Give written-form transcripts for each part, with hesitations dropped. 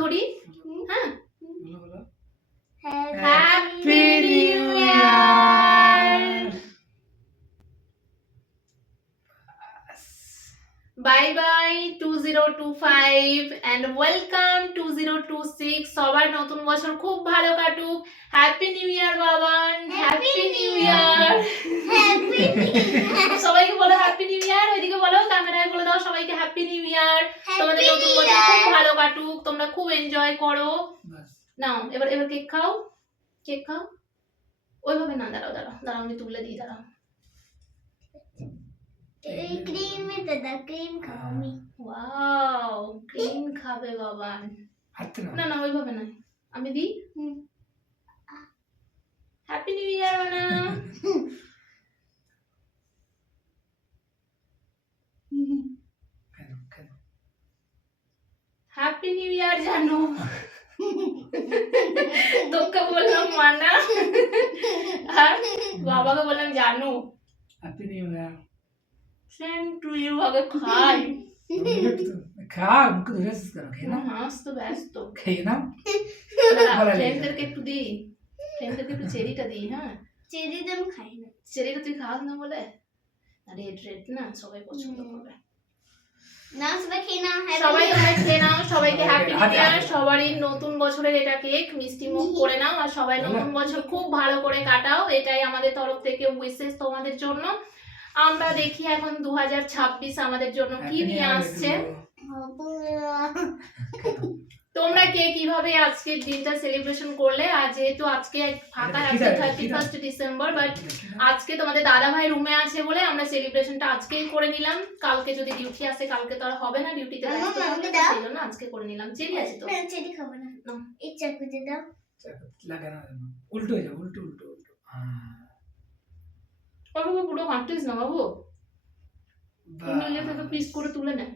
ধরি। হ্যাঁ, happy new year. Bye bye 2025 and welcome 2026। সবার নতুন বছর খুব ভালো কাটুক। হ্যাপি নিউ ইয়ার বাবান, হ্যাপি নিউ ইয়ার। সবাইকে বলো হ্যাপি নিউ ইয়ার। ওইদিকে বলো, ক্যামেরায় বলে দাও সবাইকে হ্যাপি নিউ ইয়ার। তোমাদের নতুন বছর খুব ভালো কাটুক, তোমরা খুব এনজয় করো। নাও এবার কেক খাও, কেক খাও। ওইভাবে না, দাঁড়াও দাঁড়াও দাঁড়াও, আমি তুলে দিই, দাঁড়াও। ক্রিম ক্রিম খাও। ওয়াও, ক্রিম খাবে বাবান। না না ওইভাবে না, আমি দিই। হ্যাপি নিউ ইয়ার বানা। হ্যাপি নিউ ইয়ার জানো। তোকে বললাম মানা, আর বাবাকে বললাম জানো। Happy new year. Same to you. আগে খাই, খা, মুখে ধরে আসিস কেন? খেয়ে না, হাস তো ব্যস্ত। খেয়ে না। ফ্রেন্ডদেরকে একটু দিই, ফ্রেন্ডদেরকে একটু চেরিটা দিই। হ্যাঁ, চেরি তো আমি খাই না। চেরিটা তুই খাস না বলে? রেড রেড না, সবাই পছন্দ করবে। না সবাই খেয়ে না, সবাই তোমরা খেয়ে নাও। সবাইকে হ্যাপি নিউ ইয়ার। সবারই নতুন বছরের এটা কেক, মিষ্টি মুখ করে নাও আর সবাই নতুন বছর খুব ভালো করে কাটাও। এটাই আমাদের তরফ থেকে উইশেস তোমাদের জন্য। আমরা দেখি এখন 2026 আমাদের জন্য কি নিয়ে আসছে। তোমরা কে কিভাবে আজকের দিনটা সেলিব্রেশন করলে? আর যেহেতু আজকে ফাঁকা আছে 31 ডিসেম্বর, বাট আজকে তোমাদের দাদা ভাই রুমে আছে বলে আমরা সেলিব্রেশনটা আজকেই করে নিলাম। কালকে যদি ডিউটি আসে, কালকে তো আর হবে না, ডিউটিতে ব্যস্ত থাকবে, সেই জন্য আজকে করে নিলাম। চেরি আছে তো? চেরি খাবো না। এই চাকুতে দাও। লাগা না, উল্টো হয়ে যাবে, উল্টো উল্টো উল্টো। বাবু পুরো কাটতিস না বাবু, তুমি নিজে থেকে পিস করে তুলে নে।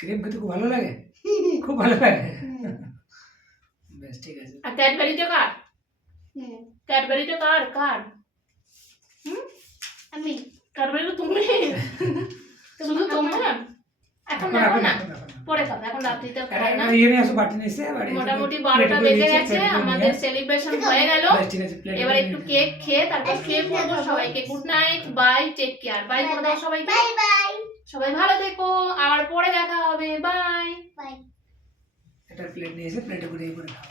ক্রিম খেতে খুব ভালো লাগে, খুব ভালো লাগে। বেশ ঠিক আছে। আর ক্যাডবেরিটা কার? ক্যাডবেরিটা কার কার? আমি। ক্যাডবেরি তুমি? শুধু তোমার? এখন না, এখন না, পরে খাবে, এখন রাত্রিতে খাই না। এই নিয়ে আসো, বাটি নিয়ে এসে বাড়ি। মোটামুটি 12টা বেজে গেছে, আমাদের সেলিব্রেশন হয়ে গেল। এবার একটু কেক খেয়ে তারপর শুয়ে পড়বো। সবাইকে good night, bye, take care. Bye করে দাও সবাইকে। Bye bye. সবাই ভালো থেকো, আবার পরে দেখা হবে। Bye bye. একটা প্লেট নিয়ে এসে প্লেটে করে এই করে খাও।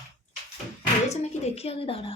হয়েছে নাকি দেখি আগে, দাঁড়া।